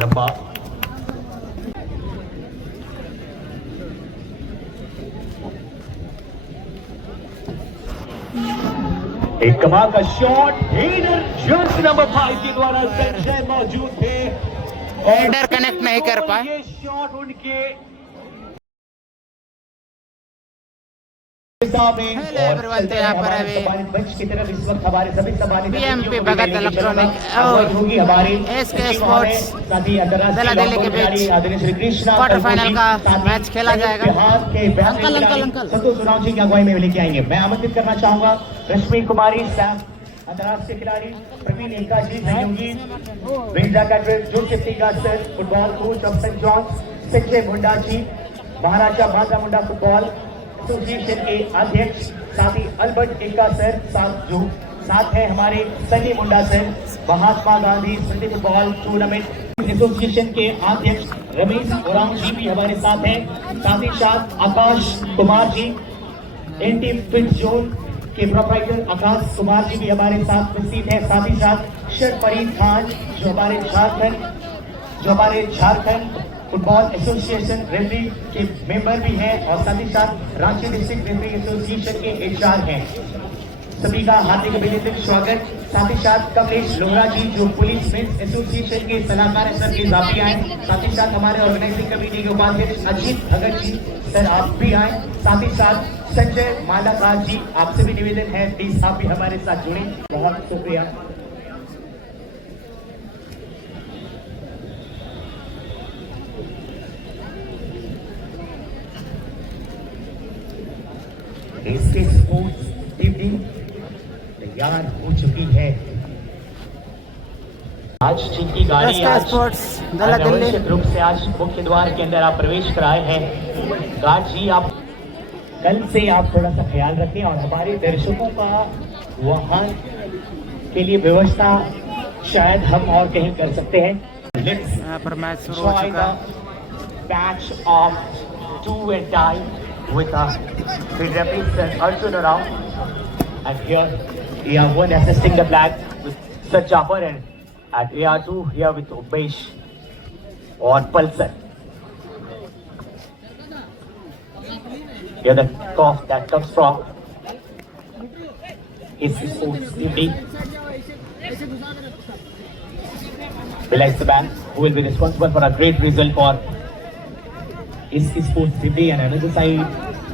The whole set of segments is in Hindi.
लंबा एक कमाल का शॉट, हेडर जर्सी नंबर 5 के द्वारा संजय मौजूद थे हेडर कनेक्ट नहीं कर पाए। ये शॉट उनके यहाँ पर अभी बेंच की तरफ इस वक्त हमारे सभी PMP भगत इलेक्ट्रॉनिक और SK स्पोर्ट्स जिला दिल्ली के बीच क्वार्टर फाइनल का मैच खेला जाएगा। अंकल अंकल अंकल संतोष सुनाव जी की अगुवाई में लेके आएंगे। मैं आमंत्रित करना चाहूंगा रश्मि कुमारी सैम, अंतर्राष्ट्रीय खिलाड़ी प्रवीण एका जी, सहयोगी विंजा कैटरेज, Joseph Tika sir, football coach of Saint John, Sanjay Munda ji, Maharaja Bhaja Munda football association के अध्यक्ष, साथ ही अल्बर्ट एका सर, साथ है हमारे Sunny Munda sir, Mahatma Gandhi Sunday football tournament association के अध्यक्ष रमेश ओराम जी भी हमारे साथ हैं, साथ ही साथ Akash Kumar ji, anti fit zone के प्रोप्राइटर आकाश कुमार जी भी हमारे साथ उपस्थित हैं, साथ ही साथ शरफरीद खान जो हमारे झारखंड फुटबॉल एसोसिएशन रेफरी के मेंबर भी हैं और साथ ही साथ रांची डिस्ट्रिक्ट रेफरी एसोसिएशन के HR हैं। सभी का हार्दिक अभिनंदन स्वागत। साथ ही साथ कमलेश लोहरा जी जो पुलिस मेंस एसोसिएशन के सलाहकार हैं, सर प्लीज आप भी आए। साथ ही साथ हमारे ऑर्गेनाइजिंग कमेटी के उपाध्यक्ष अजीत भगत जी, सर आप भी आए। साथ ही साथ संजय मालाकार जी, आपसे भी निवेदन है प्लीज आप भी हमारे साथ जुड़े। बहुत शुक्रिया। SK स्पोर्ट्स टीम तैयार हो चुकी है। आज जिनकी गाड़ी आज अनावश्यक रूप से आज मुख्य द्वार के अंदर आप प्रवेश कराए हैं, गार्ड जी आप कल से आप थोड़ा सा ख्याल रखें और हमारे दर्शकों का वहां के लिए व्यवस्था शायद हम और कहीं कर सकते हैं। यहाँ पर मैच शुरू हो चुका है। Match of do and die with the referee Arjun around, and here AR1 assisting the flag with Sir Jafar, and at AR2 here with Umesh or Pulsar. Here the cough that comes from SK Sports team. Besides the band who will be responsible for a great result for SK Sports City, and another side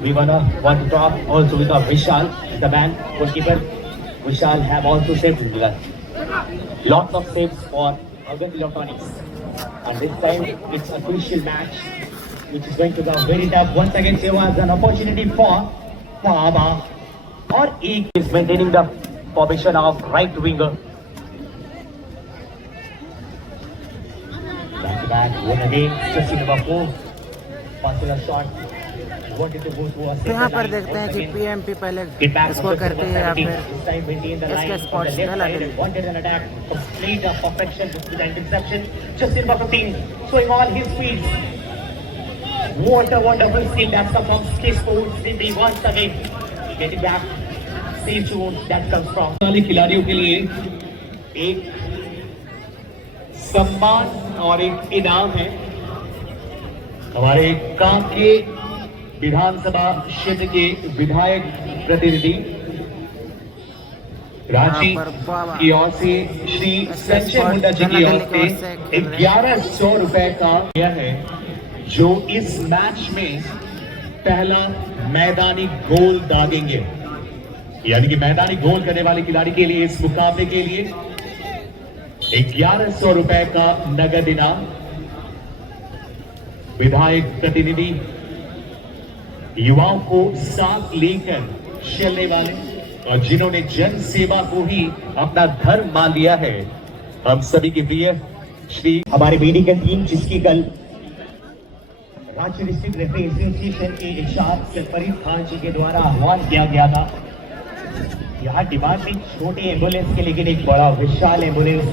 we want to talk also with our Vishal, the man goalkeeper. Vishal have also saved lots of saves for Argent Electronics, and this time it's a crucial match which is going to go very tough. Once again there was an opportunity for Paba, or he is maintaining the formation of right winger. Back to back, one again, just number 4. तो यहाँ पर देखते हैं कि PMP पहले स्कोर करती है या फिर SK स्पोर्ट्स पहला Delhi. What a wonderful skill that comes from SK Sports City once again. Getting back, save zone that comes from. वाले खिलाड़ियों के लिए एक सम्मान और एक इनाम है। हमारे कांके विधानसभा क्षेत्र के विधायक प्रतिनिधि रांची की ओर से श्री संजय मुंडा जी की ओर से 1100 रुपए का यह है, जो इस मैच में पहला मैदानी गोल दागेंगे, यानी कि मैदानी गोल करने वाले खिलाड़ी के लिए इस मुकाबले के लिए 1100 रुपए का नगद इनाम। विधायक प्रतिनिधि युवाओं को साथ लेकर चलने वाले और जिन्होंने जन सेवा को ही अपना धर्म मान लिया है, हम सभी के प्रिय श्री हमारे मेडिकल टीम जिसकी कल राज्य डिस्ट्रिक्ट रेफरी एसोसिएशन के इंचार्ज सरफरीद खान जी के द्वारा आह्वान किया गया था। यहाँ डिमांड थी छोटे एम्बुलेंस के, लेकिन एक बड़ा विशाल एम्बुलेंस आ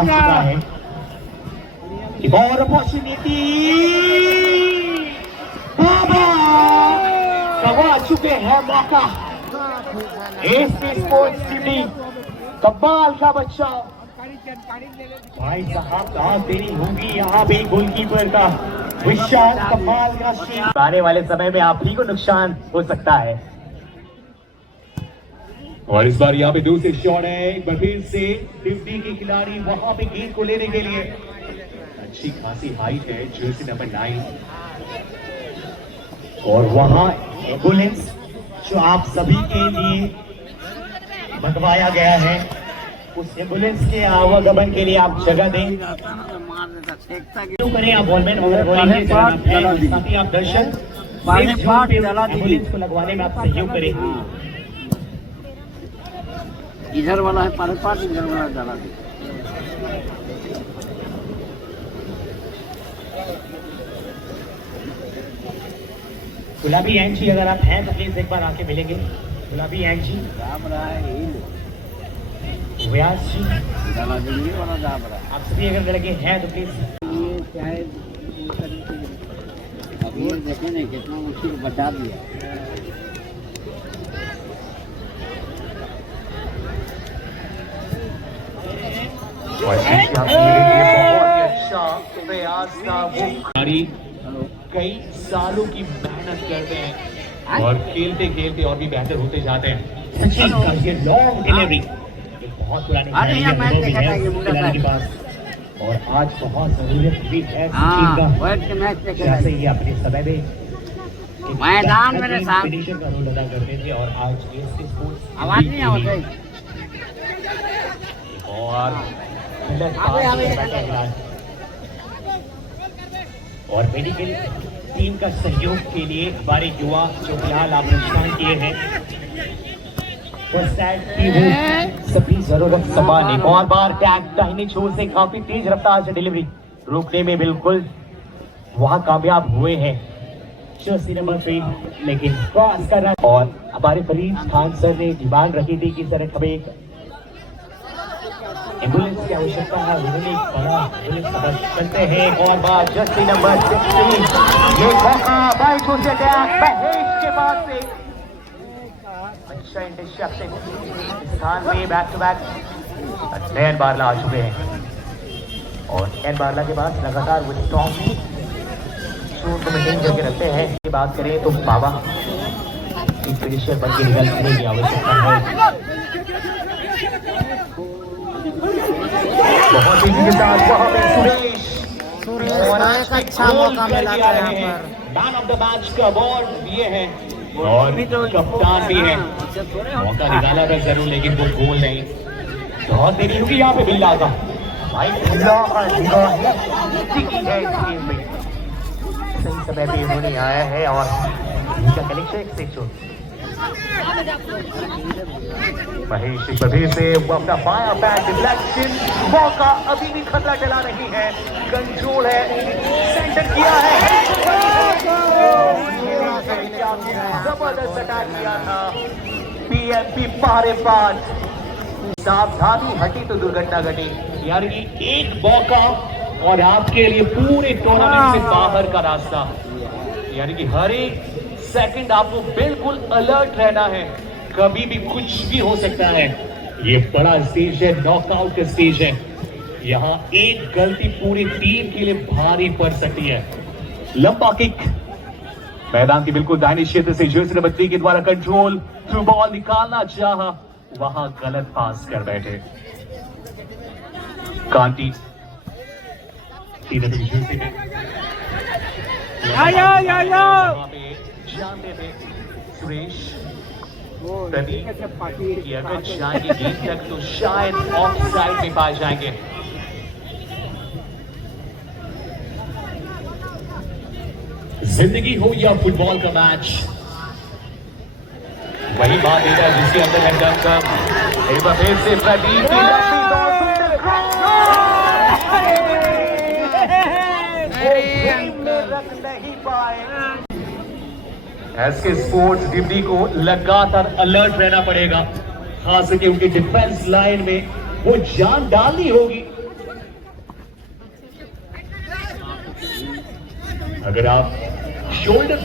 चुका है। और अपॉर्चुनिटी गवा चुके हैं मौका, एसपी स्पोर्ट्स टीवी कमाल का बच्चा। भाई साहब बहुत देरी होगी यहाँ पे गोलकीपर का विशाल कमाल का शीट। आने वाले समय में आप ही को नुकसान हो सकता है। और इस बार यहाँ पे दूसरे शॉट है, एक बार फिर से डिफ्टी के खिलाड़ी वहां पे गेंद को लेने के लिए। अच्छी खासी हाइट है जर्सी नंबर 9। और वहां एम्बुलेंस जो आप सभी के लिए मंगवाया गया है, उस एम्बुलेंस के आवागमन के लिए आप जगह दें। क्यों करें आप बॉलमैन वगैरह साथ ही आप दर्शक एम्बुलेंस को लगवाने में आप सहयोग करें। इधर वाला है पार इधर वाला डाला दे। गुलाबी एंची अगर आप हैं तो प्लीज एक बार आके मिलेंगे। गुलाबी एंची दाब रहा है व्यास जी डाला देंगे वाला दाब रहा है। आप सभी अगर लड़के हैं तो प्लीज ये चाहे अभी देखें नहीं कितना मुश्किल बचा दिया। और बहुत ही अच्छा प्रयास था वो खिलाड़ी कई सालों की मेहनत करते हैं और खेलते खेलते और भी बेहतर होते जाते हैं। सचिन का ये लॉन्ग डिलीवरी बहुत पुरानी खिलाड़ी के पास और आज बहुत जरूरत भी है सचिन का। जैसे ये अपने समय में मैदान मेरे साथ फिनिशर का रोल अदा करते थे और आज एसपी स्पोर्ट्स आवाज नहीं आवती और और मेडिकल टीम का सहयोग के लिए हमारे युवा जो फिलहाल आप नुकसान किए हैं सभी जरूरत समान एक और बार टैग दाहिने छोर से काफी तेज रफ्तार से डिलीवरी रोकने में बिल्कुल वहां कामयाब हुए हैं जर्सी नंबर 3, लेकिन क्रॉस कर रहा और हमारे फरीद खान सर ने डिमांड रखी थी कि सर हमें एक एम्बुलेंस की आवश्यकता है। उन्होंने एक बड़ा एम्बुलेंस करते हैं और बार जर्सी नंबर 16 ये मौका बाई से अटैक महेश के पास से अच्छा इंटरसेप्शन इस स्थान में back to back N Barla आ चुके हैं और एन बारला के पास लगातार वो स्ट्रॉन्ग शूट को मेंटेन करके रखते हैं। ये बात करें तो बाबा एक फिनिशर बन के निकलने की आवश्यकता है। बहुत ही वहाँ पे सुरेश और एक अच्छा मौका मिला था यहाँ पर। मैन ऑफ द मैच का अवार्ड ये है और कप्तान भी है। मौका निकाला था जरूर लेकिन वो गोल नहीं। बहुत देरी होगी यहाँ पे बिल्ला का भाई सही समय पे उन्होंने आया है और उनका कलेक्शन एक से छोड़ महेश बधे से अपना बाया बैक डिफ्लेक्शन मौका अभी भी खतरा चला नहीं है। कंट्रोल है सेंटर किया है जबरदस्त अटैक किया था पीएमपी पारे पास। सावधानी हटी तो दुर्घटना घटी यानी कि एक मौका और आपके लिए पूरे टूर्नामेंट से बाहर का रास्ता यानी कि हर एक सेकंड आपको बिल्कुल अलर्ट रहना है। कभी भी कुछ भी हो सकता है। ये बड़ा स्टेज है नॉकआउट का स्टेज है। यहाँ एक गलती पूरी टीम के लिए भारी पड़ सकती है। लंबा किक मैदान के बिल्कुल दाहिने क्षेत्र से जर्सी नंबर 3 के द्वारा कंट्रोल थ्रू बॉल निकालना चाहा वहां गलत पास कर बैठे कांटी जानते थे सुरेश कि अगर जाएंगे गेंद तक तो शायद ऑफ साइड में पाए जाएंगे। जिंदगी हो या फुटबॉल का मैच वही बात है जिसके अंदर है डंकन एक बार फिर से प्रदीप की लंबी दौड़ रख नहीं पाए। एसके स्पोर्ट्स डिब्बी को लगातार अलर्ट रहना पड़ेगा खास करके उनकी डिफेंस लाइन में वो जान डालनी होगी। अगर आप शोल्डर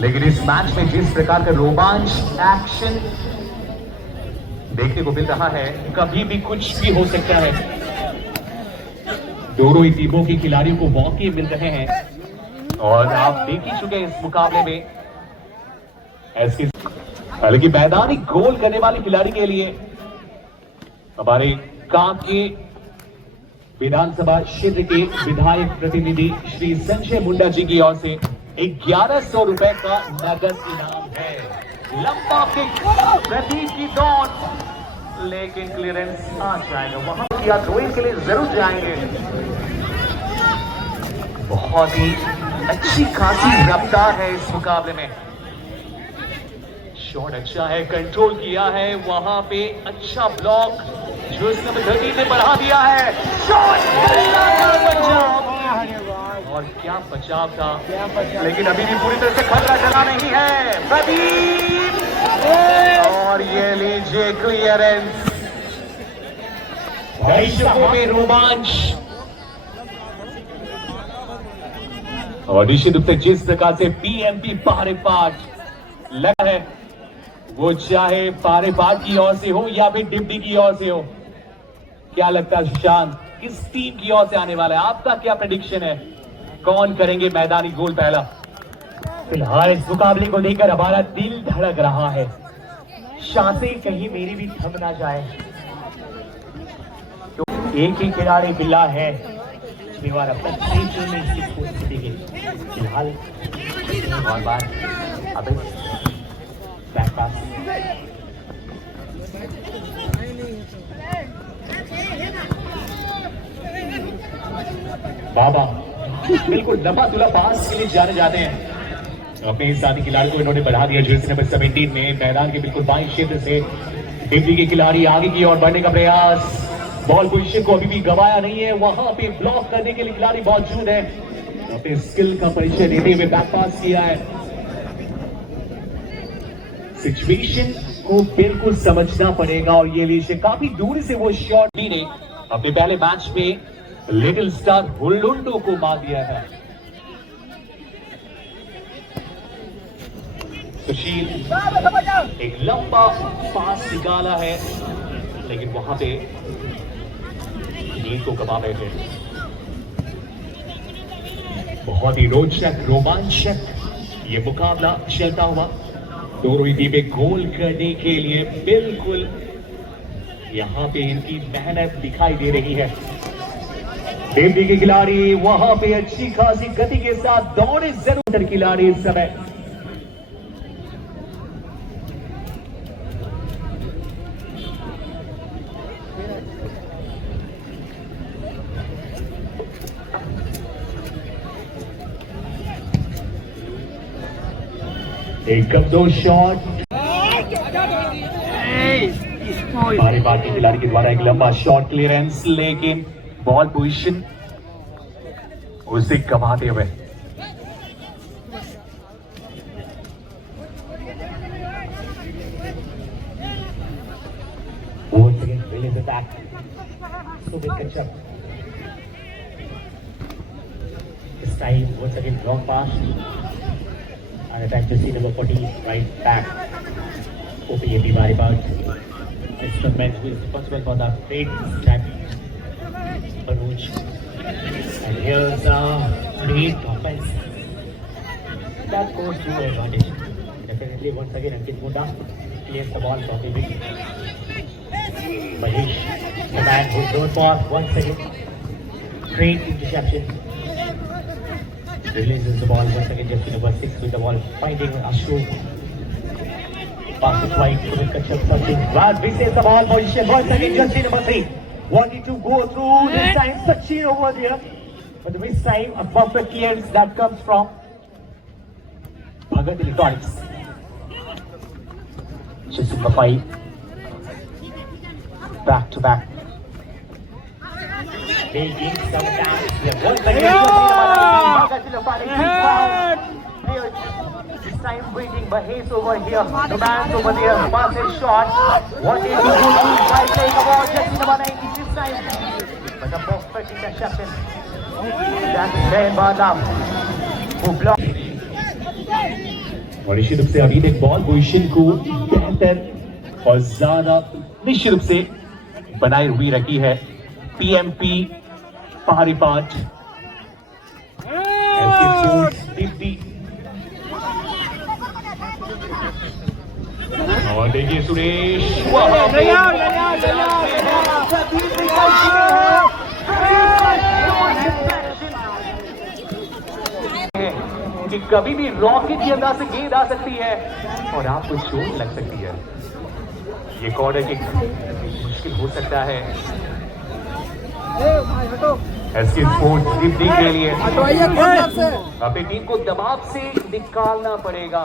लेकिन इस मैच में जिस प्रकार का रोमांच एक्शन देखने को मिल रहा है, कभी भी कुछ भी हो सकता है। दोनों ही टीमों के खिलाड़ियों को मौके मिल रहे हैं और आप देख ही चुके हैं इस मुकाबले में ऐसे, हालांकि मैदानी गोल करने वाले खिलाड़ी के लिए हमारे कांके विधानसभा क्षेत्र के विधायक प्रतिनिधि श्री संजय मुंडा जी की ओर से 1100 रुपए का नगद इनाम है। लंबा किक, प्रतीक की दौड़, लेकिन क्लियरेंस आ जाएगा वहां किया, थ्रोइंग के लिए जरूर जाएंगे। बहुत ही अच्छी खासी रफ्तार है इस मुकाबले में। शॉट अच्छा है, कंट्रोल किया है वहां पे, अच्छा ब्लॉक जो इसने गति ने बढ़ा दिया है। शॉट, और क्या बचाव था, लेकिन अभी भी पूरी तरह से खतरा चला नहीं है। प्रदीप, और ये लीजिए क्लियरेंस। दर्शकों में रोमांच, और निश्चित रूप से जिस प्रकार से पीएमपी पारेपाट लगा है, वो चाहे पारेपाट की ओर से हो या फिर डिब्बी की ओर से हो, क्या लगता है सुशांत, किस टीम की ओर से आने वाला है? आपका क्या प्रेडिक्शन है, कौन करेंगे मैदानी गोल पहला? फिलहाल इस मुकाबले को देखकर हमारा दिल धड़क रहा है, सांसें कहीं मेरी भी थम ना जाए। तो एक ही खिलाड़ी मिला है पिछली बार अब तक 3 में इसकी स्थिति गई। फिलहाल और बार अभी बैक पास, बाबा बिल्कुल लंबा तुला पास के लिए जाने जाते हैं। अपने साथी खिलाड़ी को इन्होंने बढ़ा दिया। जर्सी नंबर 17 में मैदान के बिल्कुल बाईं क्षेत्र से डिब्बी के खिलाड़ी आगे की ओर बढ़ने का प्रयास, बॉल पोजीशन को अभी भी गवाया नहीं है, वहां पे ब्लॉक करने के लिए खिलाड़ी मौजूद है। अपने स्किल का परिचय देते हुए बैक पास किया है। सिचुएशन को बिल्कुल समझना पड़ेगा, और ये लीजिए काफी दूर से वो शॉट भी ने अपने पहले मैच में लिटिल स्टार हुल्लुंडो को मार दिया है। सुशील एक लंबा पास निकाला है, लेकिन वहां पे नींद को गवा बैठे। बहुत ही रोचक रोमांचक ये मुकाबला चलता हुआ, दोनों ही टीमें गोल करने के लिए बिल्कुल यहां पे इनकी मेहनत दिखाई दे रही है। डिब्बी के खिलाड़ी वहां पे अच्छी खासी गति के साथ दौड़े जरूर खिलाड़ी इस समय। एक कम दो शॉट, हमारे भारतीय खिलाड़ी के द्वारा एक लंबा शॉट क्लियरेंस, लेकिन बॉल पोजीशन उसे गंवाते हुए। Once again, release attack. Super catch-up. This time, once again, long pass. And a time to see number 40 right back. OPAP Baribat. It's the man who is responsible for the great tackle. Anuj. And here's a great offense. That goes to the advantage. Definitely, once again, Ankit Munda clears the ball from the wing. Mahesh, the man who's known for once again great interception. Releases the ball once again, just number 6 with the ball, finding Ashok. Pass it wide to the catch-up searching. Raj misses the ball position once again, just number 3. Wanting to go through this time, Sachin over there. But this time, a perfect clearance that comes from Bhagat Electronics. Just number 5. Back to back. Making some dance. Once again, this time waiting Mahesh over here. The man over there. Pass and shot. What is the goal? By playing the ball just in the 190 this time. But a perfect interception. That's Ben Badam who blocked. और निश्चित रूप से अभी तक बॉल पोजीशन को बेहतर और ज्यादा निश्चित रूप से बनाए हुई रखी है पीएमपी पहाड़ी पाठ। और देखिए सुरेश वहां पे कि कभी भी रॉकेट की अंदाज से गेंद आ सकती है और आपको चोट लग सकती है। ये कॉर्नर किक मुश्किल हो सकता है एसके स्पोर्ट्स टीम के लिए। अपनी टीम को दबाव से निकालना पड़ेगा।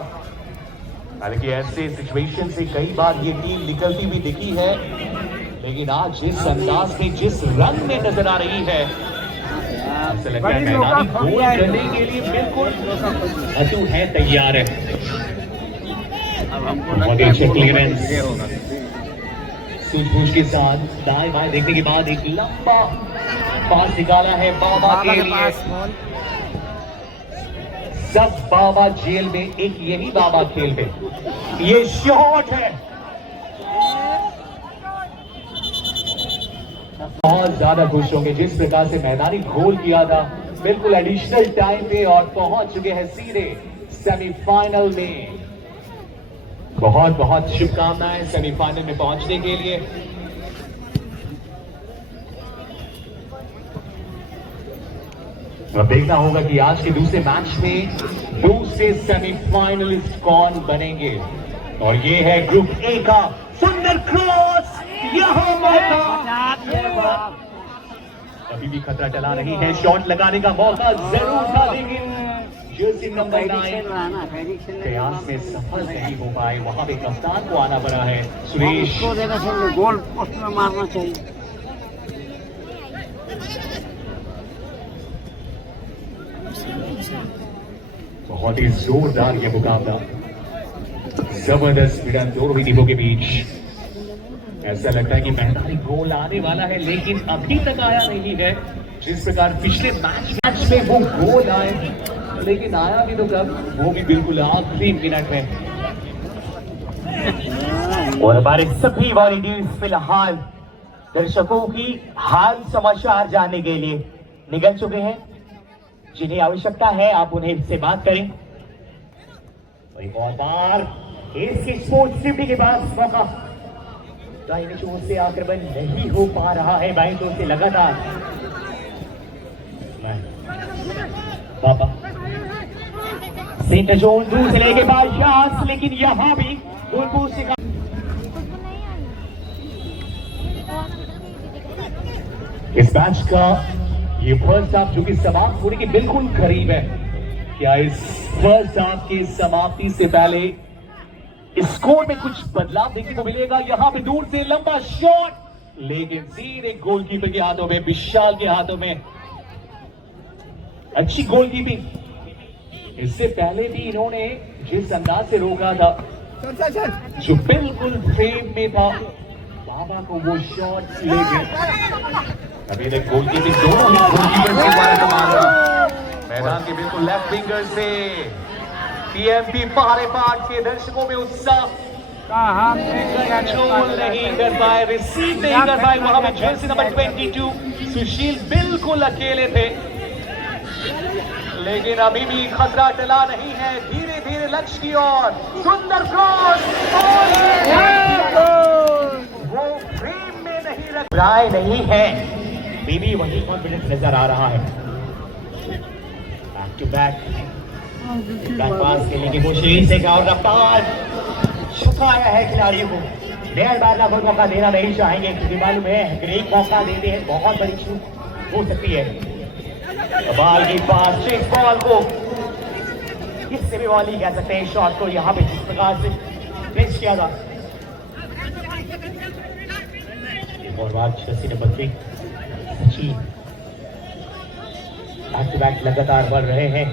हालांकि ऐसे सिचुएशन से कई बार ये टीम निकलती हुई दिखी है, लेकिन आज जिस अंदाज में जिस रंग में नजर आ रही है ऐसा लगता है मैदानी गोल करने के लिए बिल्कुल अतु है, तैयार है। बहुत अच्छा क्लियरेंस सूझबूझ के साथ दाएं बाएं देखने के बाद एक लंबा पास निकाला है बाबा के लिए। सब बाबा जेल में, एक यही बाबा खेल में। ये शॉट है, बहुत ज्यादा खुश होंगे जिस प्रकार से मैदानी गोल किया था बिल्कुल एडिशनल टाइम पे और पहुंच चुके हैं सीधे सेमीफाइनल में। बहुत बहुत शुभकामनाएं सेमीफाइनल में पहुंचने के लिए। अब देखना होगा कि आज के दूसरे मैच में दूसरे सेमीफाइनलिस्ट कौन बनेंगे। और ये है ग्रुप ए का सुंदर क्रॉस, यहां मौका, अभी भी खतरा टला नहीं है, शॉट लगाने का मौका जरूर था, लेकिन जर्सी नंबर 9 प्रयास में सफल नहीं हो पाए। वहां पे कप्तान को आना पड़ा है सुरेश। गोल पोस्ट में मारना चाहिए। बहुत ही जोरदार ये मुकाबला, जबरदस्त भिड़ंत दोनों ही टीमों के बीच। ऐसा लगता है कि मैदानी गोल आने वाला है, लेकिन अभी तक आया नहीं है। जिस प्रकार पिछले मैच में वो गोल आए, लेकिन आया भी तो कब, वो भी बिल्कुल आखिरी मिनट में। और हमारे सभी वॉलंटियर्स फिलहाल दर्शकों की हाल समाचार जानने के लिए निकल चुके हैं। जिन्हें आवश्यकता है आप उन्हें से बात करें। एक और बार एसके स्पोर्ट्स सिटी के पास मौका, दाहिने चोर से आक्रमण नहीं हो पा रहा है, बाएं चोर से लगातार पापा सेंट जोन दूसरे के बाद चांस, लेकिन यहां भी गोलपोस्ट से इस मैच का ये फर्स्ट हाफ जो कि समाप्त होने के बिल्कुल करीब है। क्या इस फर्स्ट हाफ की समाप्ति से पहले स्कोर में कुछ बदलाव देखने को मिलेगा? यहां पे दूर से लंबा शॉट, लेकिन सीधे गोलकीपर के हाथों में, विशाल के हाथों में। अच्छी गोलकीपिंग। इससे पहले भी इन्होंने जिस अंदाज से रोका था, जो बिल्कुल फ्रेम में था, बाबा को वो शॉट लेके अभी तक गोलकीपिंग दोनों ही गोलकीपर के द्वारा संभाला। मैदान के बिल्कुल लेफ्ट विंगर से पीएमपी पहाड़े पाठ के दर्शकों में उत्साह, कंट्रोल नहीं कर पाए, रिसीव नहीं कर पाए। वहां पे जर्सी नंबर 22 सुशील बिल्कुल अकेले थे, लेकिन अभी भी खतरा टला नहीं है। धीरे धीरे लक्ष्य की ओर, सुंदर क्रॉस, वो फ्रेम में नहीं रख राय नहीं है, बीबी वही कॉन्फिडेंस नजर आ रहा है। बैक टू बैक पास खेलने की कोशिश है और रफ्तार छुपाया है खिलाड़ियों को। डेढ़ बार ना कोई मौका देना नहीं चाहेंगे, क्योंकि मालूम है एक मौका देते हैं बहुत बड़ी चूक हो सकती है। बॉल की पास, चेक बॉल को किससे भी बॉल नहीं कह सकते हैं। शॉट को यहाँ पे जिस प्रकार से प्लेस किया था, और बार jersey number 3 back to back लगातार बढ़ रहे हैं।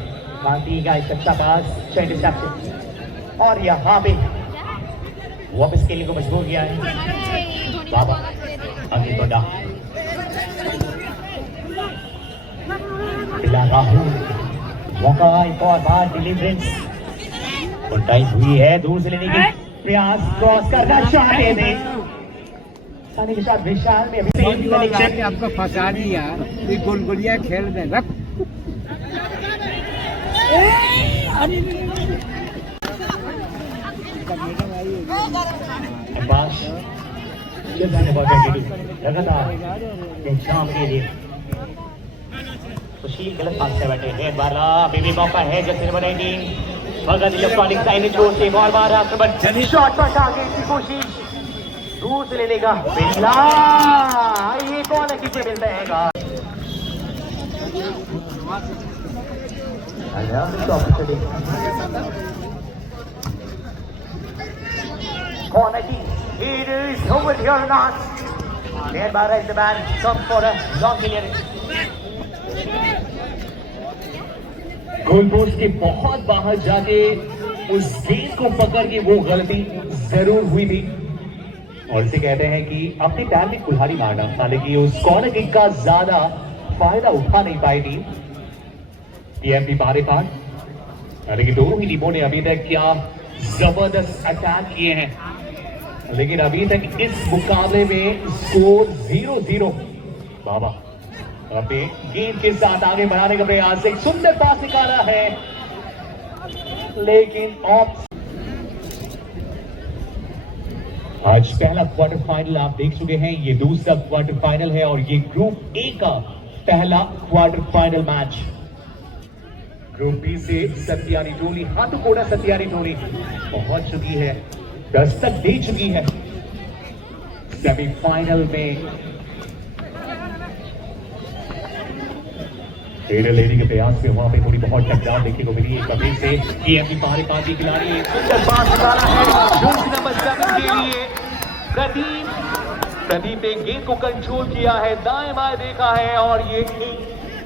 कांति का एक अच्छा पास, इंटरसेप्शन, और यहाँ पे वापस खेलने को मजबूर किया है बाबा अंकित टोडा। राहुल मौका, एक और बार डिलीवरेंस, टाइम हुई है, दूर से लेने की प्रयास, क्रॉस करना चाहते थे सानी के साथ विशाल में अभी सेम कनेक्शन। आपको फंसा दिया, ये गुलगुलिया खेल दे रख। अब्बास लगातार शाम के लिए सुशील गलत पास से बैठे हैं, बाला अभी भी मौका है जैसे नंबर 19 भगत इलेक्ट्रॉनिक साइन जोर से और बार आक्रमण, शॉट पर आगे की कोशिश, दूर से लेने का बिल्ला, ये कौन है किसे मिलता है कौन है की it is over here or not. There Bara is the man, come for a long clearance. Goal post के बहुत बाहर जाके उस गेंद को पकड़ के वो गलती जरूर हुई थी और इसे कहते हैं कि अपने पैर में कुल्हाड़ी मारना, हालांकि उस कॉर्नर किक का ज्यादा फायदा उठा नहीं पाई थी पीएमपी बारे पार, हालांकि दोनों ही टीमों ने अभी तक क्या जबरदस्त अटैक किए हैं, लेकिन अभी तक इस मुकाबले में स्कोर 0-0। बाबा अपने गेंद के साथ आगे बढ़ाने का प्रयास, एक सुंदर पास निकाला है लेकिन ऑफ। आज पहला क्वार्टर फाइनल आप देख चुके हैं, ये दूसरा क्वार्टर फाइनल है और ये ग्रुप ए का पहला quarter final match. Group B से सत्यारी टोली, हाथोकोड़ा सत्यारी टोली पहुंच चुकी है, दस्तक दे चुकी है सेमीफाइनल में। लेने के प्रयास में वहां पे थोड़ी बहुत टकराव देखने को मिली, कभी से पीएमपी पहाड़ी पार्टी खिलाड़ी सुंदर पास निकाला है नंबर 7 के लिए प्रदीप ने गेंद को कंट्रोल किया है, दाएं बाएं देखा है और ये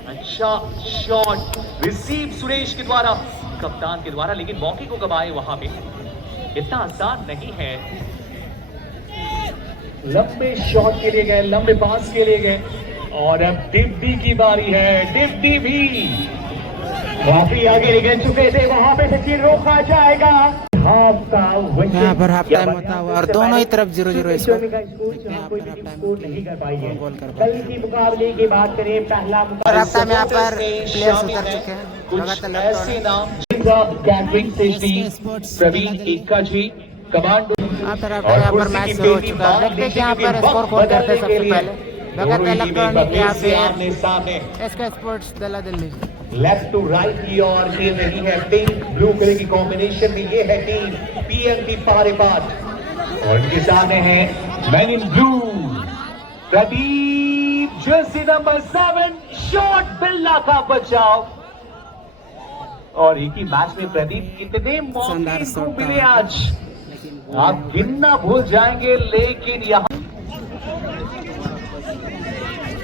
अच्छा शॉट रिसीव सुरेश के द्वारा, कप्तान के द्वारा, लेकिन मौके को गवाए वहां पे, इतना आसान नहीं है। लंबे शॉट के लिए गए, लंबे पास के लिए गए और अब डिब्बी की बारी है, डिब्बी भी काफी आगे निकल चुके थे, वहां पे सचिन रोका जाएगा। यहाँ पर हाफ टाइम होता हुआ और दोनों ही तरफ 0-0 स्कोर नहीं कर पाई है। कल की मुकाबले की बात करें, पहला और हाफ टाइम यहाँ पर प्लेयर्स उतर चुके हैं, कुछ ऐसे नाम कैटरिंग से प्रवीण इक्का जी कमांडो, यहाँ पर मैच शुरू हो चुका है, देखते हैं कि यहाँ पर स्कोर कौन करते हैं सबसे पहले। भगत इलेक्ट्रॉनिक यहाँ पे एसके स्पोर्ट्स दला दिल्ली। लेफ्ट टू राइट की ओर खेल रही है, पिंक ब्लू कलर की कॉम्बिनेशन में ये है टीम पीएमपी पारेपाट और इनके सामने है man in blue Pradeep, Jersey number 7, shot बिल्ला का बचाव। और एक ही मैच में प्रदीप कितने मौके मिले आज आप गिनना भूल जाएंगे, लेकिन यहाँ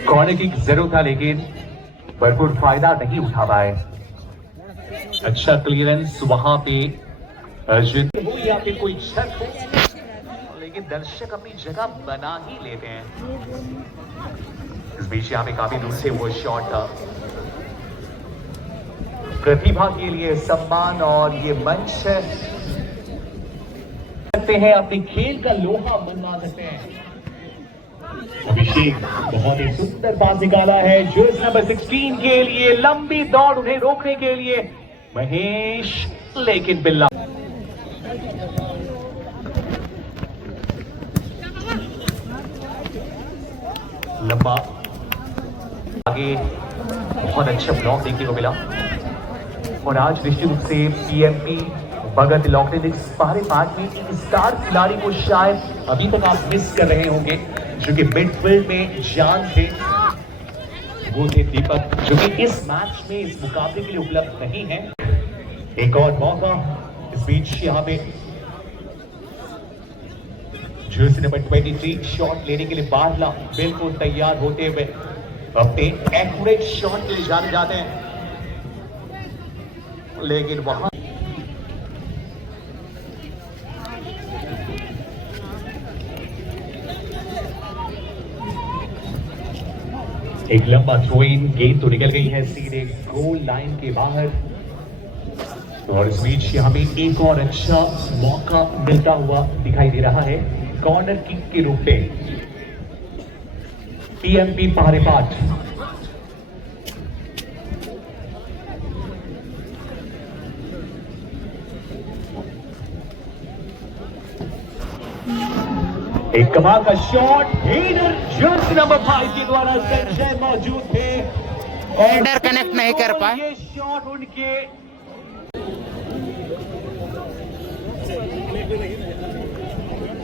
कॉर्नर किक जरूर था लेकिन भरपूर फायदा नहीं उठा पाए। अच्छा क्लियरेंस वहां पे अर्जुन हो या फिर कोई शक हो, लेकिन दर्शक अपनी जगह बना ही लेते हैं। इस बीच यहाँ पे काफी दूर से वो शॉट था, प्रतिभा के लिए सम्मान और ये मंच सकते हैं, अपने खेल का लोहा मनवा सकते हैं। अभिषेक बहुत ही सुंदर पास निकाला है जर्सी नंबर 16 के लिए, लंबी दौड़ उन्हें रोकने के लिए महेश, लेकिन बिल्ला लंबा आगे, बहुत अच्छा ब्लॉक देखने को मिला। और आज निश्चित रूप से पीएमपी भगत इलेक्ट्रॉनिक्स पारेपाट में एक स्टार खिलाड़ी को शायद अभी तक आप मिस कर रहे होंगे, जो कि मिडफील्ड में जान थे, वो थे दीपक, जो कि इस मैच में इस मुकाबले के लिए उपलब्ध नहीं है। एक और मौका इस बीच यहाँ पे जर्सी नंबर 23 शॉट लेने के लिए बारला बिल्कुल तैयार होते हुए अपने एक्यूरेट शॉट के लिए जाने जाते हैं, लेकिन वहां एक लंबा थ्रो इन, गेंद तो निकल गई है सीधे गोल लाइन के बाहर। और इस बीच यहाँ पे एक और अच्छा मौका मिलता हुआ दिखाई दे रहा है कॉर्नर किक के रूप में पीएमपी पारेपाट। एक कमाल का शॉट, हेडर जर्सी नंबर 5 के द्वारा संजय मौजूद थे हेडर कनेक्ट नहीं कर पाए। ये शॉट उनके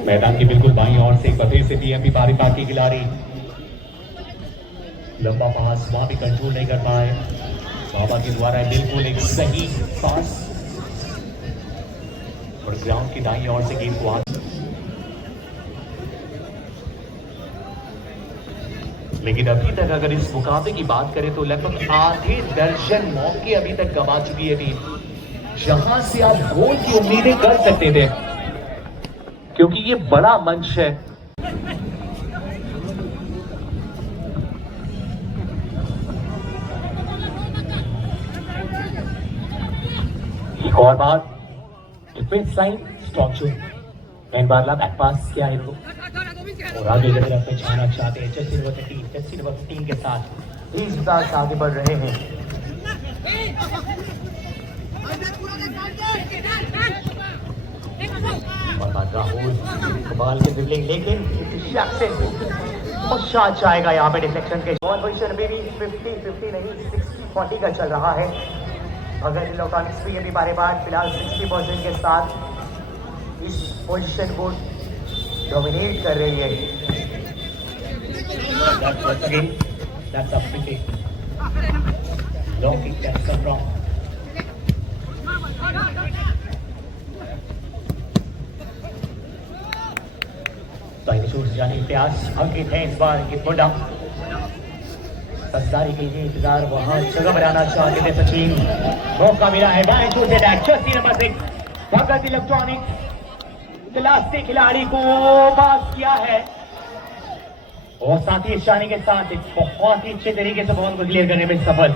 मैदान की बिल्कुल बाईं ओर से एक बफे से पीएमपी पारेपाट की खिलाड़ी लंबा पास वहां भी कंट्रोल नहीं कर पाए। बाबा के द्वारा बिल्कुल एक सही पास और ग्राउंड की दाईं ओर से गेंद को लेकिन अभी तक अगर इस मुकाबले की बात करें तो लगभग आधे दर्जन मौके अभी तक गंवा चुकी है टीम, जहां से आप गोल की उम्मीदें कर सकते थे क्योंकि ये बड़ा मंच है। एक और बात, defence line strong show Barla back पास किया है इनको और आगे की तरफ में छाना चाहते हैं। जर्सी नंबर 15 के साथ 20 आगे बढ़ रहे हैं। और राहुल कमाल के ड्रिबलिंग, लेकिन शॉट जाएगा यहाँ पे डिफ्लेक्शन के। बॉल पोजीशन अभी भी 50-50 नहीं 60-40 का चल रहा है। अगर इलेक्ट्रॉनिक्स भी अभी पारेपाट फिलहाल 60% के साथ इस पोजीशन को डोमिनेट कर रही है। That's a pretty long kick that's come from जाने प्रयास अंकित है इस बार अंकित मुंडा सत्तारी के लिए इंतजार, वहां जगह बनाना चाहते थे सचिन, मौका मिला है बाएं छोर से जर्सी नंबर 6 भगत इलेक्ट्रॉनिक क्लास से खिलाड़ी को पास किया है और साथ ही शानी के साथ एक बहुत ही अच्छे तरीके से बॉल को क्लियर करने में सफल।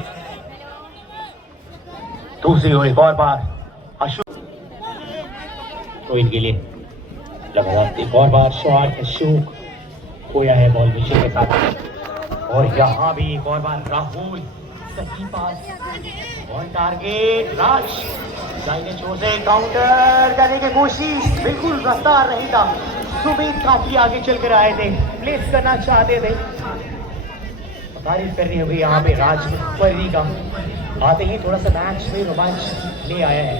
दूसरी ओर एक और बार अशोक तो इनके लिए जबरदस्त एक और बार शॉट, अशोक खोया है बॉल विषय के साथ और यहाँ भी एक और बार राहुल सही पास ऑन टारगेट, राज दाहिने छोर से काउंटर करने की कोशिश, बिल्कुल रफ्तार नहीं था। सुमित काफी आगे चलकर आए थे, प्लेस करना चाहते थे। तारीफ करनी होगी यहाँ पे राज मुखर्जी का, आते ही थोड़ा सा मैच में रोमांच ले आया है।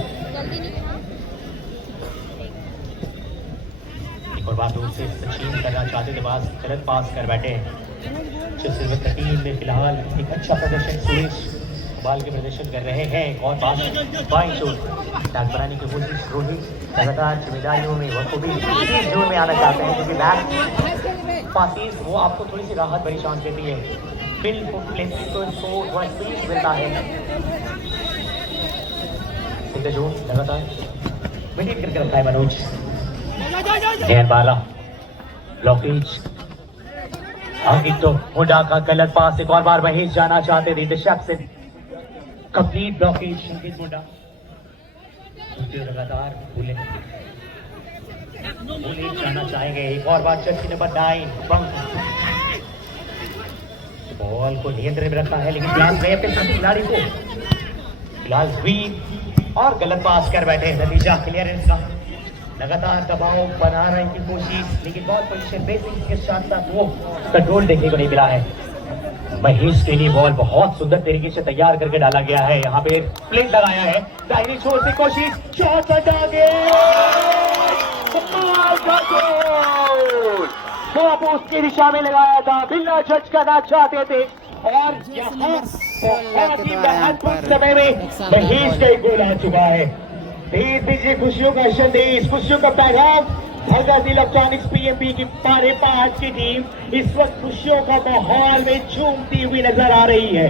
एक और बात दूर से सचिन करना चाहते थे, बस गलत पास कर बैठे। टीम में फिलहाल एक अच्छा प्रदर्शन सुरेश बाल के प्रदर्शन कर रहे हैं। एक और बात बाईं शोट टैग बनाने की कोशिश, रोहित लगातार जिम्मेदारियों में वह भी जोन में आना चाहते हैं क्योंकि बैक पासिस वो आपको थोड़ी सी राहत भरी चांस देती है। बिल प्लेस तो थोड़ा स्पेस मिलता है। जोन लगातार मेंटेन करके रखा है मनोज ध्यान बाला ब्लॉकेज अंकित तो मुंडा का गलत पास, एक और बार महेश जाना चाहते थे दशक से कंप्लीट ब्लॉकेज अंकित मुंडा लगातार भूले जाना चाहेंगे। एक और बार जर्सी नंबर 9 बॉल को नियंत्रण में रखा है लेकिन फिलहाल में अपने साथी खिलाड़ी को फिलहाल स्वीप और गलत पास कर बैठे। नतीजा क्लियरेंस का लगातार दबाव बना रहे की कोशिश लेकिन बॉल पोजीशन बेसिंग के साथ साथ वो कंट्रोल देखने को नहीं मिला है। महेश के लिए बॉल बहुत सुंदर तरीके से तैयार करके डाला गया है। यहाँ पे प्लेट लगाया है, दाहिनी छोर से कोशिश, शॉट हटा गए, वो उसकी दिशा में लगाया था, बिल्ला जज करना चाहते थे और यहाँ बहुत ही महत्वपूर्ण समय में महेश का एक गोल आ चुका है। दीजिए खुशियों का संदेश, खुशियों का पैगाम। भगत इलेक्ट्रॉनिक्स पीएमपी की पारेपाट की टीम इस वक्त खुशियों का माहौल में झूमती हुई नजर आ रही है।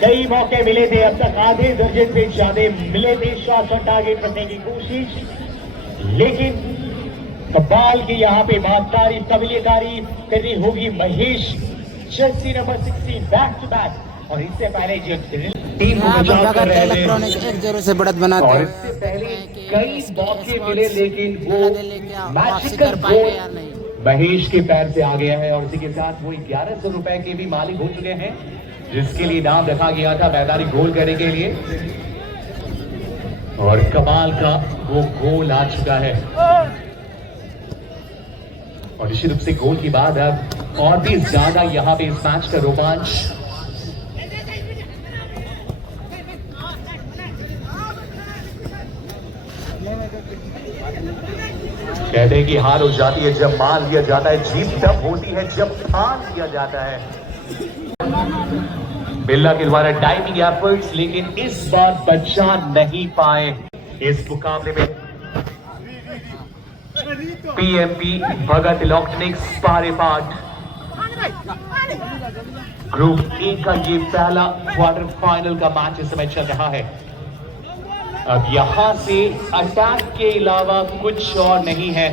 कई मौके मिले थे, अब तक आधे दर्जन से ज्यादा मिले थे शॉट ऑन टारगेट करने की कोशिश, लेकिन कबाल की यहाँ पे बात तारीफ करनी होगी Mahesh, jersey number 16 back to back और इससे पहले जो टीम को यहाँ पर बचाव कर भगत रहे थे इलेक्ट्रॉनिक 1-0 से बढ़त बनाते और हैं। इससे पहले कि कई SK मौके स्पोर्ट्स मिले लेकिन वो जिला दिल्ली क्या वापसी मैजिकल कर पाएंगे गोल या नहीं। महेश के पैर से आ गया है और इसी के साथ वो 1100 रुपए के भी मालिक हो चुके हैं, जिसके लिए नाम रखा गया था मैदानी गोल करने के लिए। और कमाल का वो गोल आ चुका है और निश्चित रूप से गोल की बात अब और भी ज्यादा यहाँ पे इस मैच का रोमांच कहते हैं कि हार हो जाती है जब मान लिया जाता है, जीत तब होती है जब ठान लिया जाता है। बिल्ला के द्वारा टाइमिंग एफर्ट्स लेकिन इस बार बचा नहीं पाए इस मुकाबले में। PMP Bhagat electronics Parepat group A का ये पहला क्वार्टर फाइनल का मैच इस समय चल रहा है। अब यहां से अटैक के अलावा कुछ और नहीं है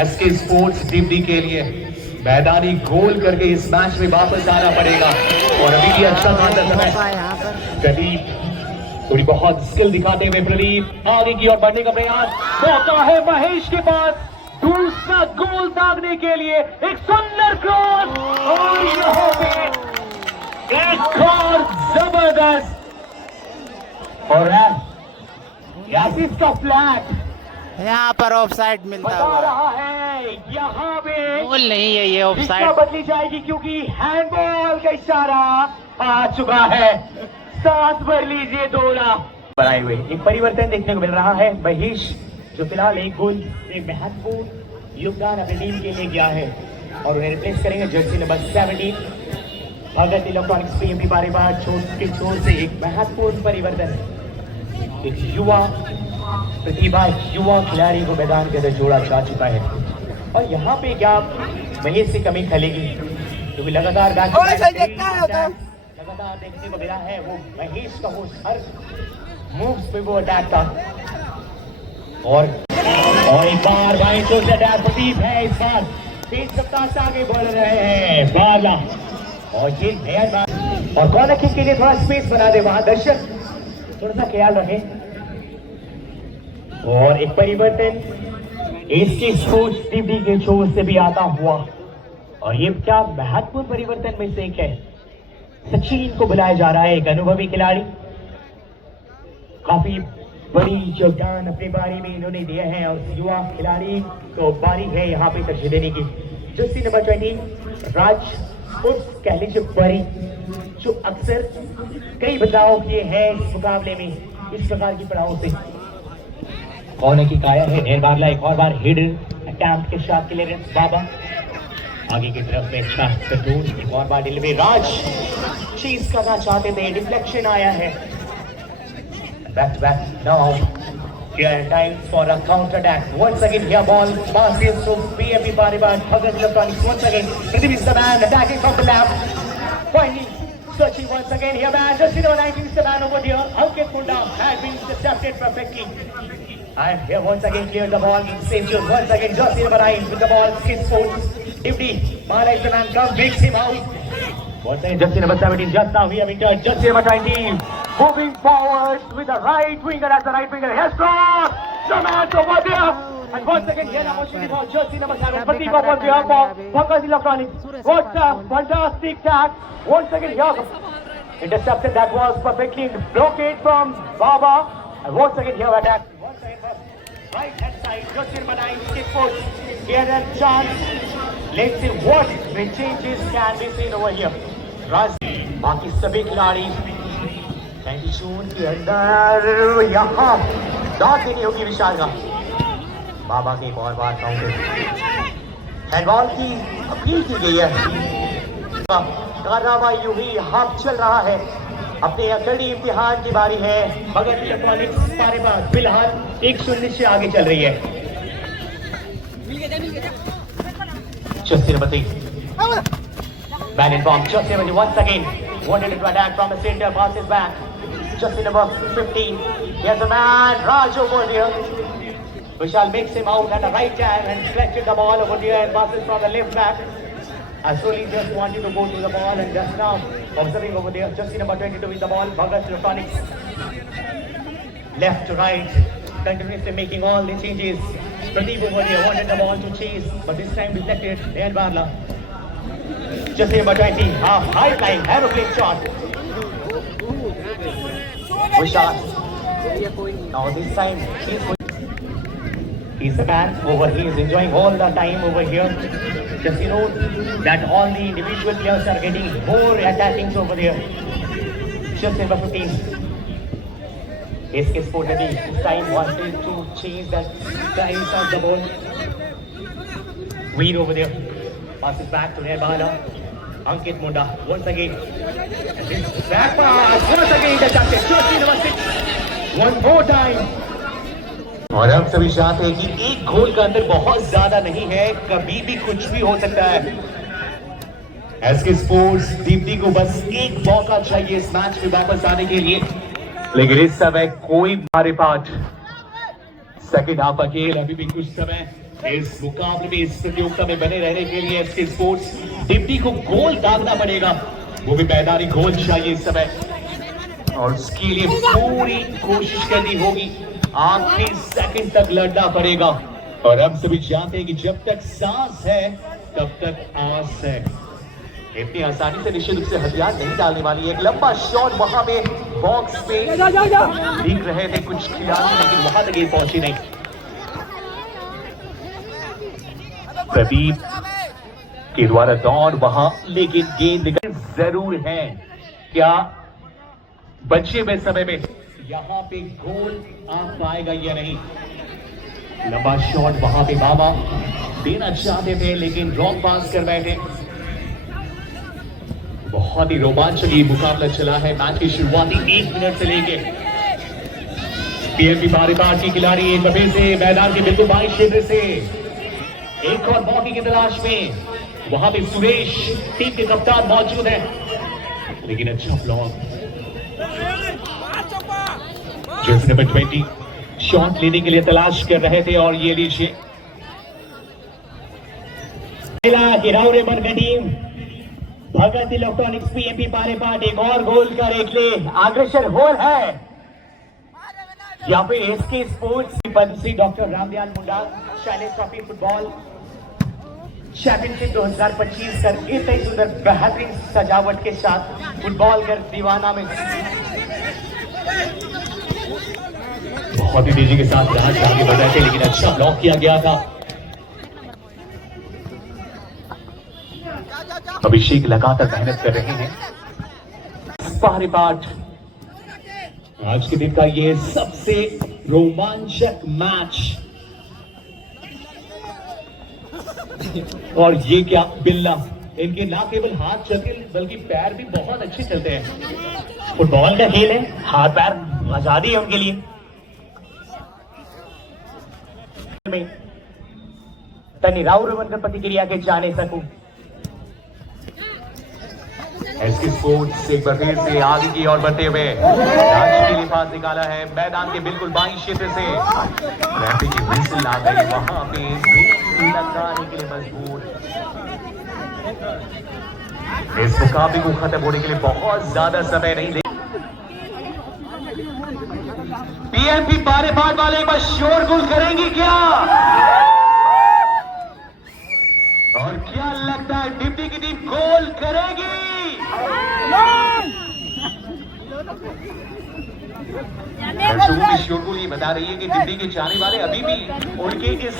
एसके स्पोर्ट्स डिब्डी के लिए। मैदानी गोल करके इस मैच में वापस आना पड़ेगा और अभी भी अच्छा खासा समय यहाँ पर प्रदीप थोड़ी बहुत स्किल दिखाते हुए प्रदीप आगे की ओर बढ़ने का प्रयास। मौका है महेश के पास दूसरा गोल दागने के लिए, एक सुंदर क्रॉस और यहाँ पे एक और जबरदस्त और इसका फ्लैट यहाँ पर ऑफसाइड मिलता बता हुआ रहा है यहाँ पे गोल नहीं है ये दिशा ऑफसाइड। बदली जाएगी क्योंकि हैंडबॉल का इशारा आ चुका है। सांस भर लीजिए, दौड़ा बनाए हुए एक परिवर्तन देखने को मिल रहा है। महेश जो फिलहाल एक गोल एक महत्वपूर्ण योगदान अपनी टीम के लिए गया है और उन्हें रिप्लेस करेंगे जर्सी नंबर 17 भगत इलेक्ट्रॉनिक्स पीएमपी बारेबार छोट के छोर से एक महत्वपूर्ण परिवर्तन। एक युवा प्रतिभा युवा खिलाड़ी को मैदान के अंदर जोड़ा जा चुका है और यहाँ पे क्या महेश से कमी खलेगी क्योंकि लगातार लगातार देखने को मिला है वो महेश का वो हर मूव्स पे वो अटैक था और एक बार भाई तो अटैक प्रदीप है इस बार तेज रफ्तार से आगे बढ़ रहे हैं बाला और ये नया बात और कॉर्नर किक के लिए थोड़ा स्पेस बना दे वहां दर्शक थोड़ा सा ख्याल रखें। और एक परिवर्तन एसके स्पोर्ट्स टीवी के छोर से भी आता हुआ और ये क्या महत्वपूर्ण परिवर्तन में से एक है। सचिन को बुलाया जा रहा है, एक अनुभवी खिलाड़ी, काफी बड़ी योगदान अपनी बारी में इन्होंने दिया है और युवा खिलाड़ी को बारी है यहाँ पे तरजीह देने की। जर्सी नंबर 20 राज उर्फ कह लीजिए बड़ी जो अक्सर कई बदलाव किए हैं इस मुकाबले में इस प्रकार की पड़ाव से। कौन की काया है ढेर बारला एक और बार हिडन अटैम्प्ट के साथ क्लियरेंस बाबा आगे की तरफ में अच्छा कंट्रोल एक और बार डिलीवरी राज चीज करना चाहते थे डिफ्लेक्शन आया है back to back now here time for a counter attack once again here ball passes to PMP Paribat Bhagat Electronics once again Pradeep is the man attacking from the left finding searching once again here man just number 19 is the man over here Ankit Munda had been intercepted perfectly and here once again cleared the ball in safe zone once again just number 9 with the ball skid sports Divdi Mala is the man comes breaks him out once again just number 17 just now we have entered just number 19 moving forward with the right winger as the right winger. Has crossed! The man's over there! And once again, here the opportunity for jersey number 7. Pradeep over there for Bhagat Electronics. What a fantastic tack! Once again, here intercepted. That was perfectly blockade from Baba. And once again, here attack. Once again, right hand side, jersey number 9, skip foot. Here a chance. Let's see what the changes can be seen over here. Raj, बाकी सभी खिलाड़ी जून के अंदर यहाँ दाद देनी होगी विशाल का बाबा की एक और बार काउंटर हैंडबॉल की अपील की गई है कार्रवाई यूं ही हाथ चल रहा है अपने अकेडमी इम्तिहान की बारी है भगत इलेक्ट्रॉनिक्स पारेबाग फिलहाल 1-0 से आगे चल रही है Justin number 3 man informed Justin number once again wanted to attack from the center passes back Justin number 15. Here's a man, Raj over here. Vishal makes him out at the right hand and collected the ball over here and passes from the left back. Asoli just wanted to go to the ball and just now observing over there, just number 22 with the ball, Bhagat Electronics. Left to right, continuously making all the changes. Pradeep over there wanted the ball to chase, but this time deflected. Nayan Barla. Just number 20, half high flying, aeroplane shot. Vishal. Now this time he's the man over here. He's enjoying all the time over here. Just that all the individual players are getting more attacking over there. Just number 15. SK Sport this time wanted to change that size of the ball. Weed over there. Passes back to Nirbala. Ankit Munda once again. And this back pass once again intercepted. Jersey number 6. One more time. और हम सभी चाहते हैं कि एक गोल का अंदर बहुत ज्यादा नहीं है, कभी भी कुछ भी हो सकता है। एसके स्पोर्ट्स दीप्ति को बस एक मौका चाहिए इस मैच में वापस आने के लिए, लेकिन इस समय कोई हमारे पास सेकंड हाफ अकेले अभी भी कुछ समय इस मुकाबले में इस प्रतियोगिता में बने रहने के लिए एसके स्पोर्ट्स दीप्ति को गोल दागना पड़ेगा, वो भी मैदानी गोल चाहिए इस समय और उसके लिए पूरी कोशिश करनी होगी। आखिरी सेकंड तक लड़ना पड़ेगा और हम सभी जानते हैं कि जब तक सांस है तब तक आस है। इतनी आसानी से निश्चित रूप से हथियार नहीं डालने वाली है। एक लंबा शॉट वहां पे बॉक्स में दिख रहे थे कुछ खिलाड़ी, लेकिन वहां तक ये पहुंची नहीं। प्रदीप के द्वारा दौड़ वहां, लेकिन गेंद निकल जरूर है। क्या बचे हुए समय में यहाँ पे गोल आ पाएगा या नहीं? लंबा शॉट वहां पे बाबा देना चाहते थे, लेकिन रॉन्ग पास कर बैठे। बहुत ही रोमांचक ये मुकाबला चला है। मैच की शुरुआती 1 मिनट से लेके पीएमपी पारीपाट की खिलाड़ी एक बार से मैदान के बिल्कुल बाईं क्षेत्र से एक और मौके की तलाश में, वहां पे सुरेश टीम के कप्तान मौजूद है, लेकिन अच्छा ब्लॉक। जर्सी नंबर 20 शॉट लेने के लिए तलाश कर रहे थे और ये लीजिए गिराव रेमन का टीम भगत इलेक्ट्रॉनिक्स पीएमपी पारेपाट एक और गोल कर एक ले अग्रसर गोल है। यहाँ पे SK sports Padmashri doctor Ramdayal Munda Shailesh trophy football championship 2025 कर इस सुंदर बेहतरीन सजावट के साथ फुटबॉल कर दीवाना में बहुत ही तेजी के साथ राज आगे बढ़ रहे थे, लेकिन अच्छा ब्लॉक किया गया था। अभिषेक लगातार मेहनत कर रहे हैं। पारीपाट आज के दिन का ये सबसे रोमांचक मैच, और ये क्या बिल्ला, इनके ना केवल हाथ चलते बल्कि पैर भी बहुत अच्छे चलते हैं। फुटबॉल का खेल है, हाथ पैर आजादी है उनके लिए। तनी राउर बनकर प्रतिक्रिया के जाने सकूं। एसके स्पोर्ट्स एक बार फिर से आगे की ओर बढ़ते हुए राज के लिए पास निकाला है मैदान के बिल्कुल बाईं क्षेत्र से। रेफरी की व्हिसल आ गई, वहां पे लगाने के लिए मजबूर। इस मुकाबले को खत्म होने के लिए बहुत ज्यादा समय नहीं ले। पीएमपी पारेपाट वाले एक बार शोरगुल करेंगे क्या? और क्या लगता है डिप्टी की टीम गोल करेगी? दर्शकों की शोरगुल ये बता रही है कि डिप्टी के चाहने वाले अभी भी उनके इस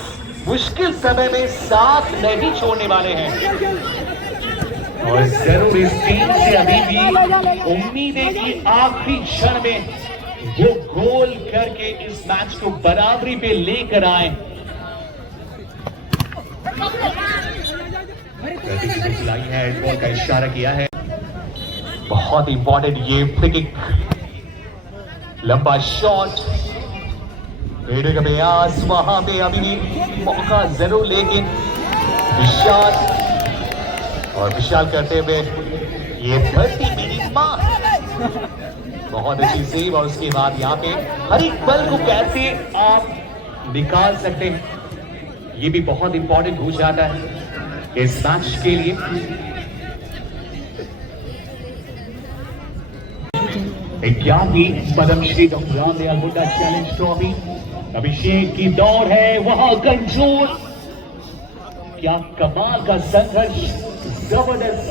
मुश्किल समय में साथ नहीं छोड़ने वाले हैं और जरूर इस टीम से अभी भी उम्मीद है कि आखिरी क्षण में वो गोल करके इस मैच को बराबरी पे लेकर आए। खिलाई है, बॉल का इशारा किया है। बहुत इंपॉर्टेंट ये फ्री किक, लंबा शॉट, रेडर का प्रयास, वहां पे अभी भी मौका जरूर, लेकिन विशाल और विशाल करते हुए ये 30 मिनट मार, बहुत अच्छी सेव। और उसके बाद यहाँ पे हर एक बल को कैसे आप निकाल सकते हैं, ये भी बहुत इंपॉर्टेंट हो जाता है। इस मैच के लिए। ग्यारहवीं पद्मश्री डॉक्टर रामदयाल मुंडा चैलेंज ट्रॉफी। अभिषेक की दौड़ है, वहां कंट्रोल, क्या कमाल का संघर्ष, जबरदस्त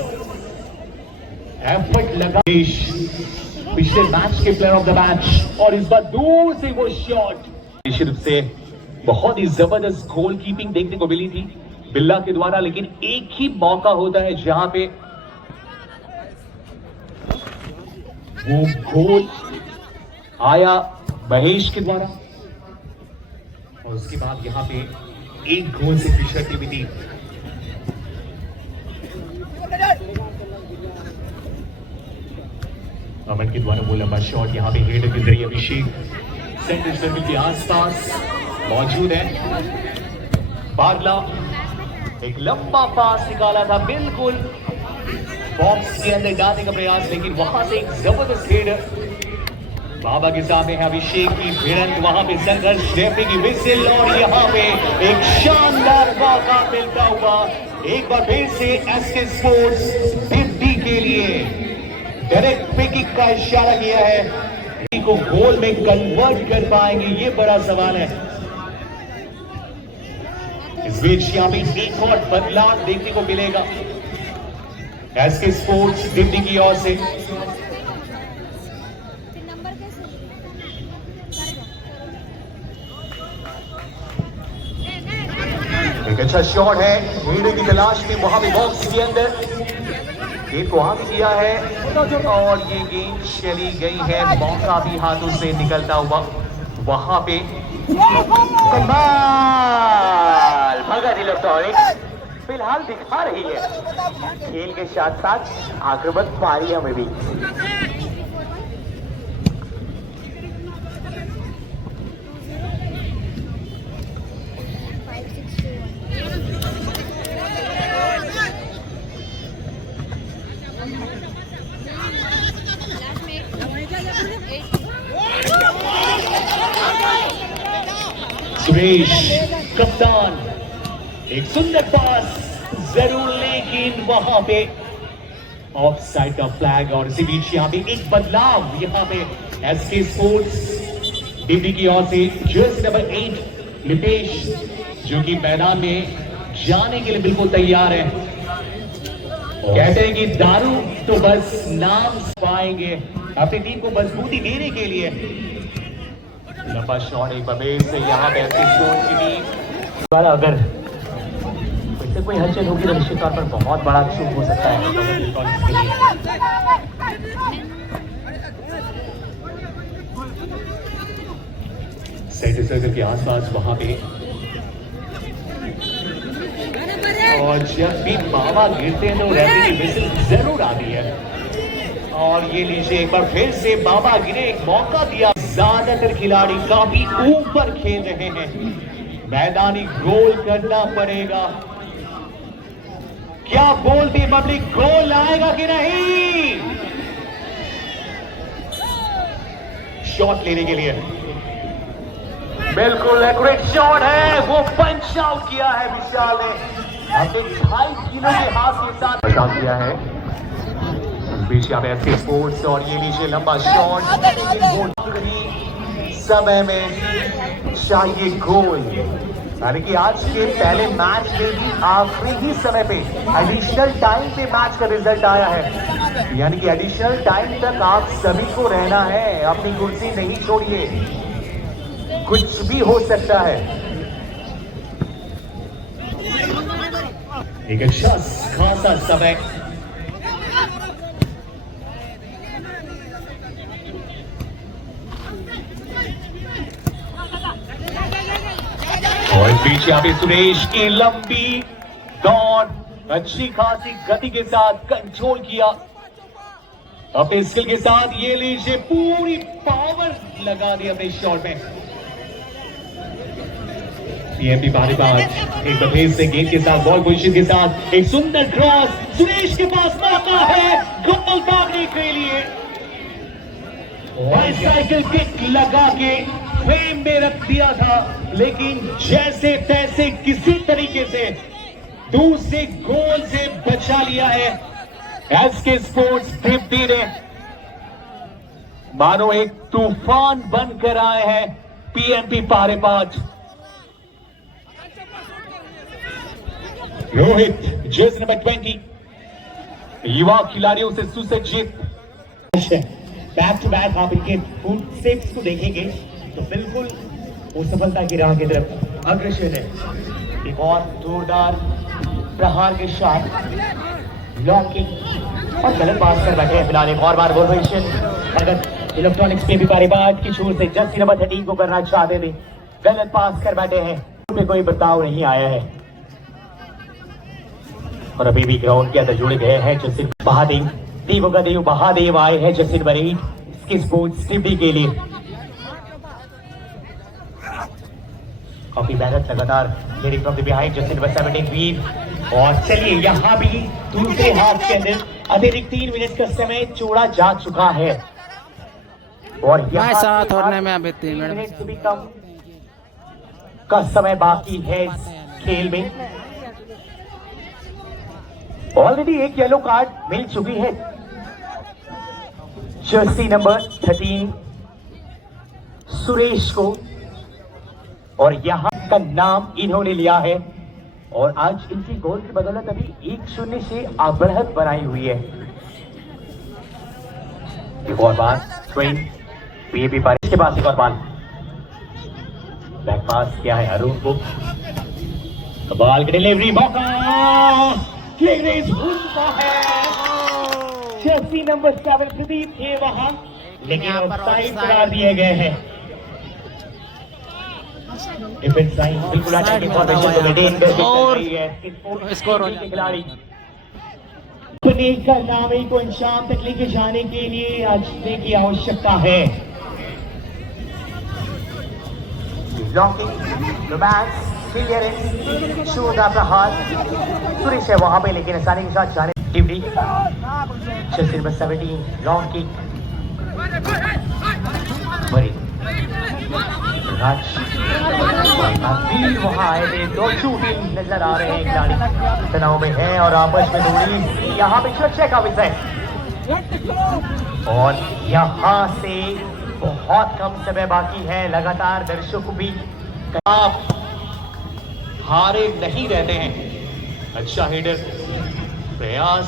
एफर्ट लगा। पिछले मैच के प्लेयर ऑफ द मैच और इस बार दूर से वो शॉट, निश्चित रूप से बहुत ही जबरदस्त गोल कीपिंग देखने को मिली थी बिल्ला के द्वारा। लेकिन एक ही मौका होता है जहां पे वो गोल आया महेश के द्वारा, और उसके बाद यहां पे एक गोल से पिछड़ती हुई थी। अमन के द्वारा वो लंबा शॉट, यहां पे हेडर के जरिए अभिषेक सेंटर सर्कल के आसपास मौजूद है। बारला एक लंबा पास निकाला था, बिल्कुल बॉक्स के अंदर डालने का प्रयास, लेकिन वहां से एक जबरदस्त हेडर। बाबा के सामने है अभिषेक की भिड़ंत, वहां पे संघर्ष, रेफरी की विसिल, और यहां पे एक शानदार मौका मिलता हुआ एक बार फिर से एसके स्पोर्ट्स दिल्ली के लिए डायरेक्ट पिकिंग का इशारा किया है। को गोल में कन्वर्ट कर पाएंगे, ये बड़ा सवाल है। इस बीच यहां पे एक और बदलाव देखने को मिलेगा एसके स्पोर्ट्स दिल्ली की ओर से। एक अच्छा शॉट है, हीरे की तलाश में वहां भी बॉक्स के अंदर गेंद को आगे किया है, और ये गेंद चली गई है, मौका भी हाथों से निकलता हुआ। वहां पे कमाल भगत इलेक्ट्रॉनिक्स फिलहाल दिखा रही है खेल के साथ साथ आक्रमक पारियों में भी। सुरेश कप्तान, एक सुंदर पास जरूर, लेकिन वहां पे ऑफ साइड का फ्लैग। और इसी बीच यहां पे एक बदलाव, यहां पे एसके स्पोर्ट्स दिल्ली की ओर से जर्सी नंबर 8 लिपेश, जो कि मैदान में जाने के लिए बिल्कुल तैयार है। कहते हैं कि दारू तो बस नाम पाएंगे, अपनी टीम को मजबूती देने के लिए। लंबा शॉट एक बार से यहाँ पे एसके स्पोर्ट्स की टीम द्वारा अगर फिर कोई हलचल होगी तो निश्चित तौर पर बहुत बड़ा चूक हो सकता है सेंटर सर्कल के आसपास वहां पे। और जब भी बाबा गिरते हैं तो रेफरी की विसिल जरूर आती है। और ये लीजिए एक बार फिर से बाबा गिरे, एक मौका दिया। ज्यादातर खिलाड़ी काफी ऊपर खेल रहे हैं, मैदानी गोल करना पड़ेगा। क्या बोलती पब्लिक, गोल आएगा कि नहीं? शॉट लेने के लिए बिल्कुल एक्यूरेट शॉट है, वो पंच आउट किया है विशाल ने अपने 2.5 किलो के हाथ के साथ बचाव किया है। बीच यहाँ पे एसके स्पोर्ट्स, और ये लीजिए लंबा शॉट, समय में चाहिए गोल। यानी कि आज के पहले मैच में भी आखिरी ही समय पे एडिशनल टाइम पे मैच का रिजल्ट आया है। यानी कि एडिशनल टाइम तक आप सभी को रहना है, अपनी कुर्सी नहीं छोड़िए, कुछ भी हो सकता है। एक अच्छा खासा समय और पीछे अभी सुरेश की लंबी दौड़, अच्छी खासी गति के साथ कंट्रोल किया अपने स्किल के साथ। ये लीजिए पूरी पावर लगा दी अपने शॉट में। पीएमपी बारीबाज एक बफेज से गेंद के साथ बॉल पोजीशन के साथ एक सुंदर क्रॉस, सुरेश के पास मौका है गोल मारने के लिए। बाइसाइकिल किक लगा के फ्रेम में रख दिया था, लेकिन जैसे तैसे किसी तरीके से दूसरे गोल से बचा लिया है एसके स्पोर्ट्स तृप्ति ने। मानो एक तूफान बनकर आए हैं पीएमपी पारेपाट। रोहित जर्सी नंबर 20 युवा खिलाड़ियों से सुसज्जित। बैक टू बैक आप इनके फुट स्टेप्स को देखेंगे तो बिल्कुल वो सफलता की राह की तरफ अग्रसर है। एक और जोरदार प्रहार के साथ लॉन्ग किक और गलत पास कर बैठे हैं फिलहाल। एक और बार गोल पोजीशन भगत इलेक्ट्रॉनिक्स पे भी पारेपाट की छोर से जर्सी नंबर 13 को करना चाहते थे, गलत पास कर बैठे हैं। उनमें कोई बदलाव नहीं आया है और अभी भी ग्राउंड के अंदर जुड़े गए हैं जसिन महादेव। देवों का देव महादेव आए हैं जसिन बरेट इसके स्पोर्ट्स टीवी के लिए। काफी मेहनत लगातार लीडिंग फ्रॉम द बिहाइंड जसिन नंबर 17 वीर। और चलिए यहाँ भी दूसरे हाफ के अंदर अतिरिक्त 3 मिनट का समय छोड़ा जा चुका है और यहाँ होने में अभी 3 मिनट से भी कम का समय बाकी है इस खेल में। ऑलरेडी एक येलो कार्ड मिल चुकी है जर्सी नंबर 13 सुरेश को और यहां का नाम इन्होंने लिया है और आज इनकी गोल की बदौलत अभी 1-0 से बढ़त बनाई हुई है। एक और बार ट्वेन पीएपी पारिस के पास एक और बाल बैक पास किया है अरुण को। बाल की डिलीवरी मौका है जर्सी नंबर 7 प्रदीप थे वहां लेकिन ऑफसाइड करार दिए गए हैं। डिफेंस लाइन बिल्कुल अटैक इंफॉर्मेशन को मेंटेन करके चल रही है स्कोर हो जाए खिलाड़ी अपने कारनामे को अंजाम तक लेके जाने के लिए आजने की आवश्यकता है। ब्लॉकिंग रोमांस क्लियरेंस शूट आपका हाथ सुरेश है वहां पे लेकिन आसानी के साथ जाने TV Jersey number 17 long kick बड़ी राज वहां आए थे। 2 शूटिंग नजर आ रहे हैं खिलाड़ी तनाव में है और आपस में दूरी यहाँ पे सुरक्षा का विषय और यहाँ से बहुत कम समय बाकी है। लगातार दर्शक भी आप हारे नहीं रहते हैं। अच्छा हेडर प्रयास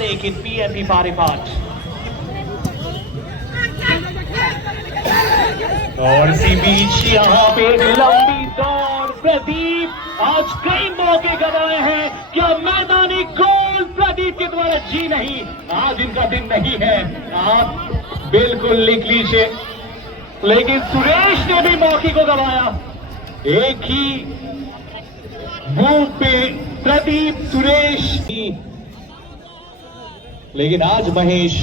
लेकिन पीएमपी पारेपाट और इसी बीच यहाँ पे लंबी दौड़ प्रदीप आज कई मौके गंवाए हैं। क्या मैदानी गोल प्रदीप के द्वारा जी नहीं, आज इनका दिन नहीं है आप बिल्कुल लिख लीजिए। लेकिन सुरेश ने भी मौके को गंवाया। एक ही मूव पे प्रदीप सुरेश लेकिन आज महेश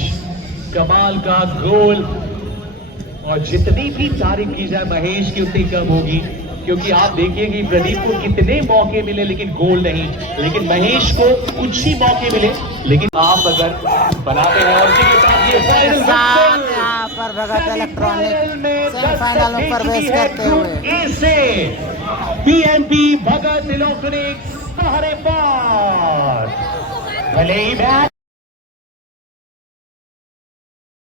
कमाल का गोल। और जितनी भी तारीफ की जाए महेश की उतनी कम होगी क्योंकि आप देखिए कि प्रदीप को कितने मौके मिले लेकिन गोल नहीं, लेकिन महेश को कुछ ही मौके मिले लेकिन आप अगर बनाते हैं और इसी के साथ ये फाइनल यहाँ पर भगत इलेक्ट्रॉनिक सेमीफाइनल में प्रवेश करते हुए इसे पीएमपी भगत इलेक्ट्रॉनिक्स पारेपाट भले ही